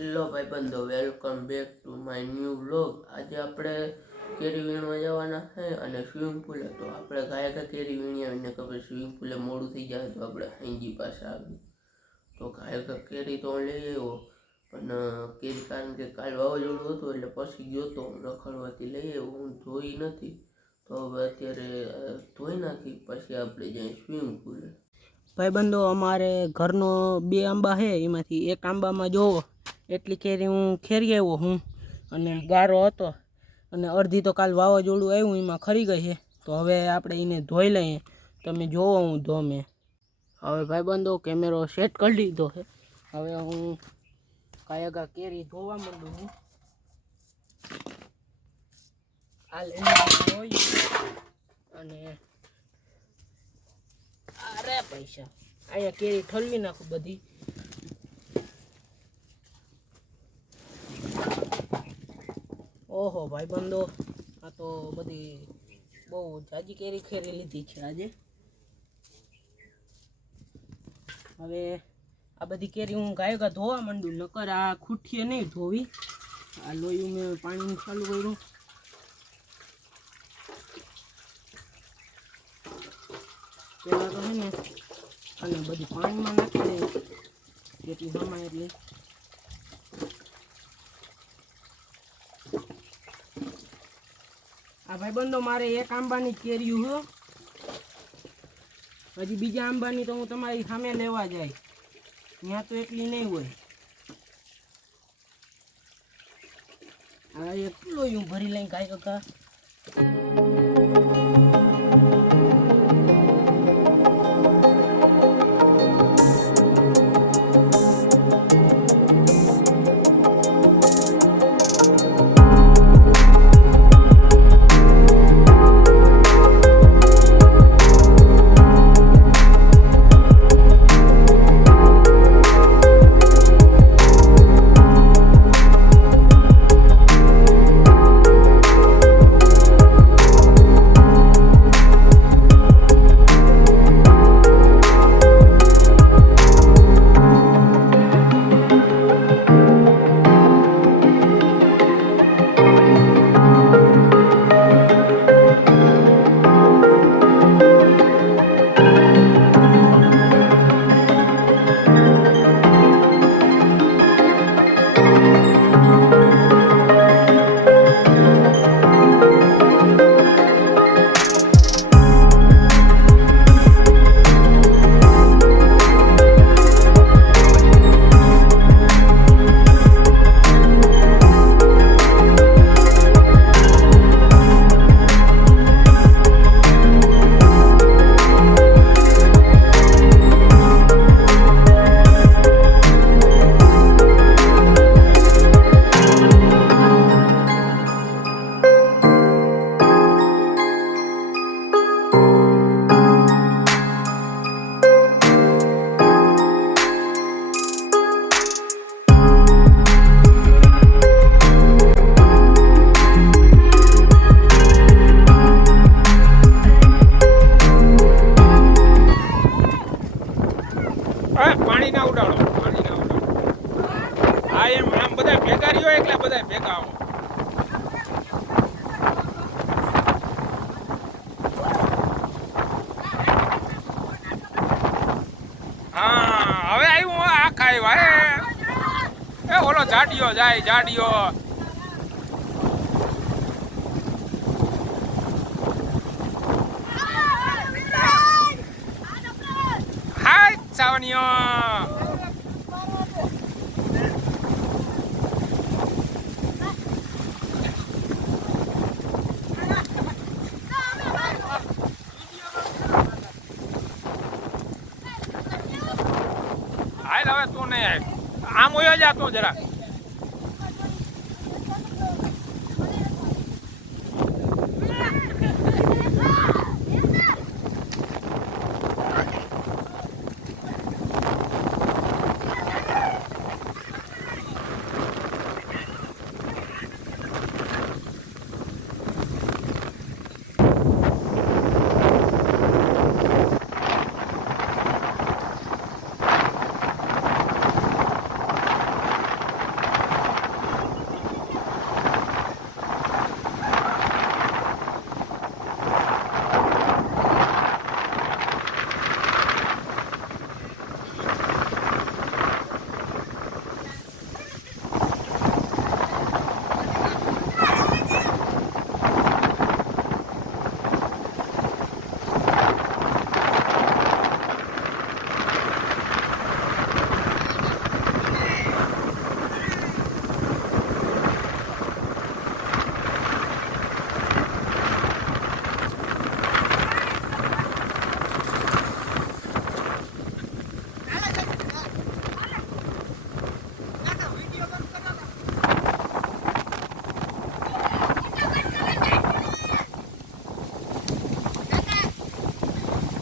Hello ભાઈબંધો welcome back to my new blog આજે આપણે કેરી વીણવા જવાના છે અને સ્વિમિંગ પુલે તો આપણે ગાયકા કેરી વીણી આવીને પછી સ્વિમિંગ પુલે મોડું થઈ જાય તો આપણે હાંજી પાસે આવી તો ગાયકા કેરી તો લઈ આવ્યો, પણ કેરી કારણ કે કાલ વાવાઝોડું હતું એટલે પછી ગયો તો રખડવાથી લઈ આવ્યો. હું ધોઈ નથી, તો હવે અત્યારે ધોઈ નાખી, પછી આપણે જાય સ્વિમિંગ પુલે ભાઈબંધો અમારે ઘરનો બે આંબા છે, એમાંથી એક આંબામાં જોવો. એટલી કેરી હું ખેરી આવ્યો હું. અને ગારો હતો. અને અડધી તો કાલ વાવાઝોડું આવ્યું, એમાં ખરી ગઈ છે તો હવે આપણે એને ધોઈ લઈએ. તમે જોવો હું ધોમે. હવે ભાઈબંધો કેમેરો સેટ કરી લીધો છે હવે હું કાયગા કેરી ધોવા માંડું છું આ લઈને ધોઈ અને અરે પૈસા. અહીંયા કેરી ઠલવી નાખું બધી. ઓહો ભાઈ બંધો આ તો બધી બહુ જાજી કેરી ખેરી લીધી છે આજે. હવે આ બધી કેરી હું ગાયકા ધોવા માંડું, નકર આ ખૂઠીએ નહીં ધોવી. આ લોહી મેં પાણી ચાલુ કર્યું. પહેલાં તો છે ને અને બધી પાણીમાં નાખી દે. જેટલી હમાય એટલી. આ ભાઈબંધો મારે એક આંબાની કેર્યું હો. હજી બીજા આંબાની તો હું તમારી સામે લેવા જાય. ત્યાં તો એટલી નહીં હોય. આ એટલો હું ભરી લઈને કાંઈ કાકા. એમ, આમ બધા ભેગા રહ્યો એટલે બધા ભેગા આવો. હા, હવે આવ્યું આખા એ ઓલો જાડિયો જાય, જાડિયો. સાવનિયો. નહીં આમ હોયો જા તું જરા.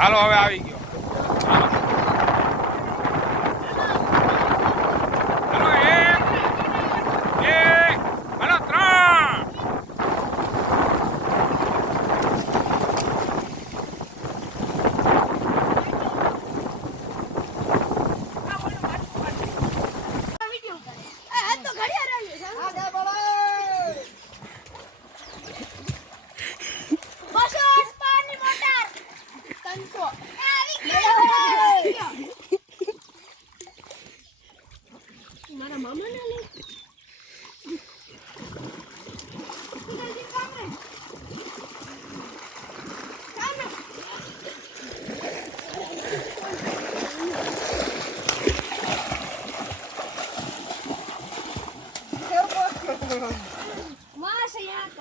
હાલો હવે આવી ગયો હાલો હાલો એક બે હાલો ત્રણ મારા મામા ને લઈ માસ યાર જા દે તમારી ગાડી હવે જ્યાં જવા દેવી હોય ત્યાં. આગે કે પીછે